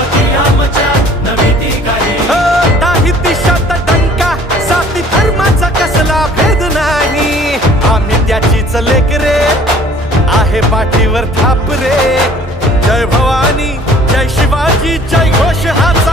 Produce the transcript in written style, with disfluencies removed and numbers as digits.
छत्रपती आमच्या नवी ती काही काही दिशात डंका जाती धर्माचा कसला भेद नाही आम्ही त्याचीच लेकरे आहे पाठीवर थाप रे जय भवानी जय शिवाजी जय घोष हाचा